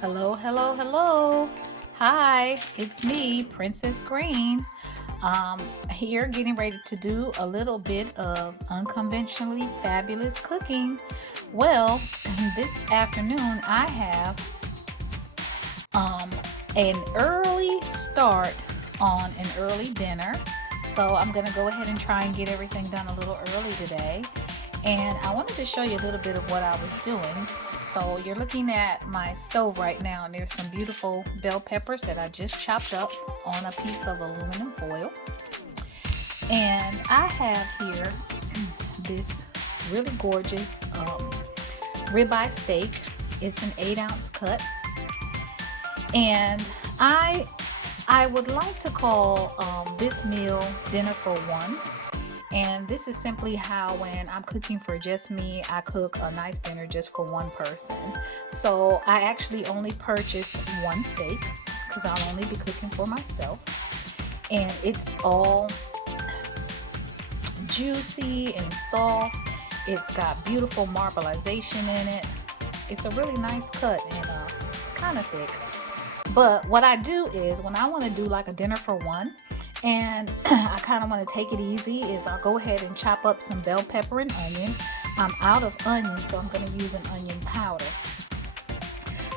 Hello, hello, hello. Hi, it's me, Princess Green. Here getting ready to do a little bit of unconventionally fabulous cooking. Well, this afternoon I have um, an early start on an early dinner. So I'm going to go ahead and try and get everything done a little early today. And I wanted to show you a little bit of what I was doing. So you're looking at my stove right now, and there's some beautiful bell peppers that I just chopped up on a piece of aluminum foil. And I have here this really gorgeous ribeye steak. It's an 8-ounce cut, and I would like to call this meal dinner for one. And this is simply how, when I'm cooking for just me, I cook a nice dinner just for one person. So I actually only purchased one steak because I'll only be cooking for myself. And it's all juicy and soft. It's got beautiful marbleization in it. It's a really nice cut, and it's kind of thick. But what I do is, when I want to do like a dinner for one, and I kind of want to take it easy, is I'll go ahead and chop up some bell pepper and onion. I'm out of onion, so I'm going to use an onion powder.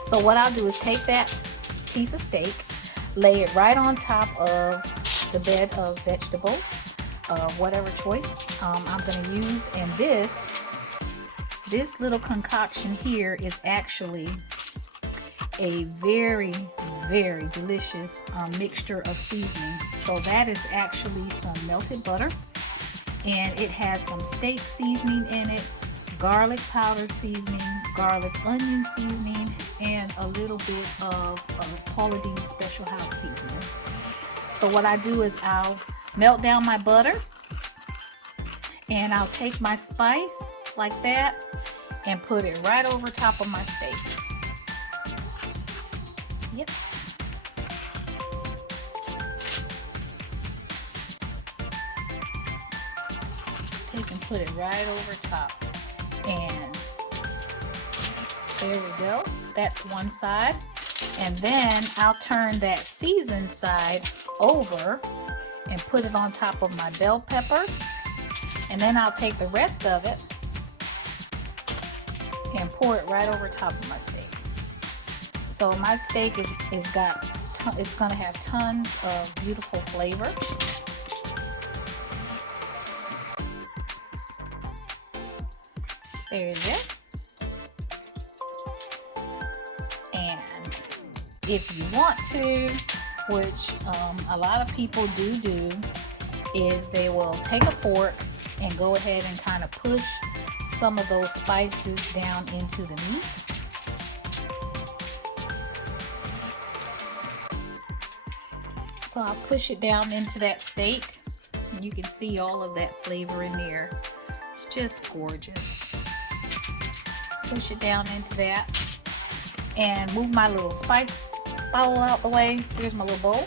So what I'll do is take that piece of steak, lay it right on top of the bed of vegetables of whatever choice I'm going to use. And this little concoction here is actually a very, very delicious mixture of seasonings. So that is actually some melted butter, and it has some steak seasoning in it, garlic powder seasoning, garlic onion seasoning, and a little bit of Paula Deen Special House seasoning. So what I do is I'll melt down my butter, and I'll take my spice like that and put it right over top of my steak. Yep. Take and put it right over top. And there we go. That's one side. And then I'll turn that seasoned side over and put it on top of my bell peppers. And then I'll take the rest of it and pour it right over top of my steak. So my steak it's going to have tons of beautiful flavor. There it is. And if you want to, which a lot of people do, is they will take a fork and go ahead and kind of push some of those spices down into the meat. So I'll push it down into that steak, and you can see all of that flavor in there. It's just gorgeous. Push it down into that, and move my little spice bowl out the way. There's my little bowl,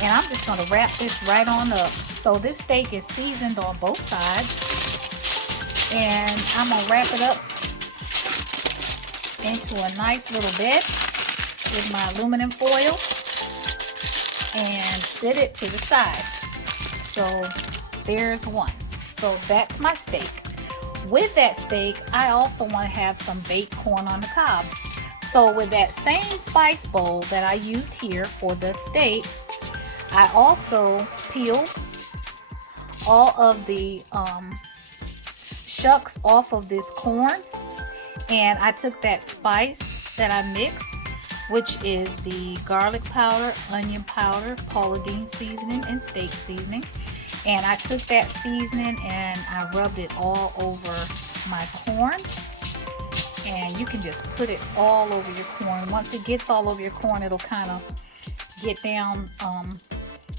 and I'm just going to wrap this right on up. So this steak is seasoned on both sides, and I'm going to wrap it up into a nice little bed with my aluminum foil and set it to the side. So there's one. So that's my steak. With that steak, I also want to have some baked corn on the cob. So with that same spice bowl that I used here for the steak, I also peeled all of the shucks off of this corn, and I took that spice that I mixed, which is the garlic powder, onion powder, Paula Deen seasoning, and steak seasoning. And I took that seasoning and I rubbed it all over my corn. And you can just put it all over your corn. Once it gets all over your corn, it'll kind of get down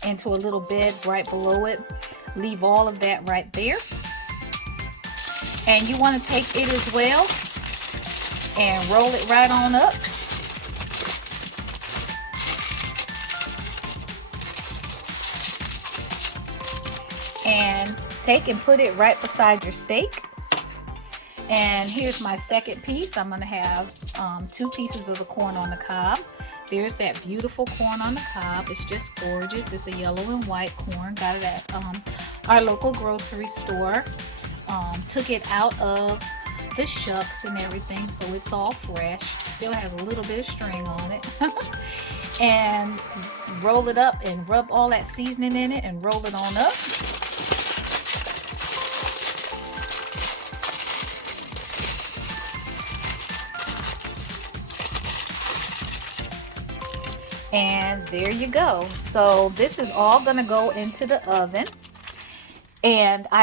into a little bed right below it. Leave all of that right there. And you want to take it as well and roll it right on up. And take and put it right beside your steak. And here's my second piece. I'm going to have 2 pieces of the corn on the cob. There's that beautiful corn on the cob. It's just gorgeous. It's a yellow and white corn. Got it at our local grocery store. Took it out of the shucks and everything, so it's all fresh. Still has a little bit of string on it. And roll it up and rub all that seasoning in it and roll it on up. And there you go. So this is all gonna go into the oven. And I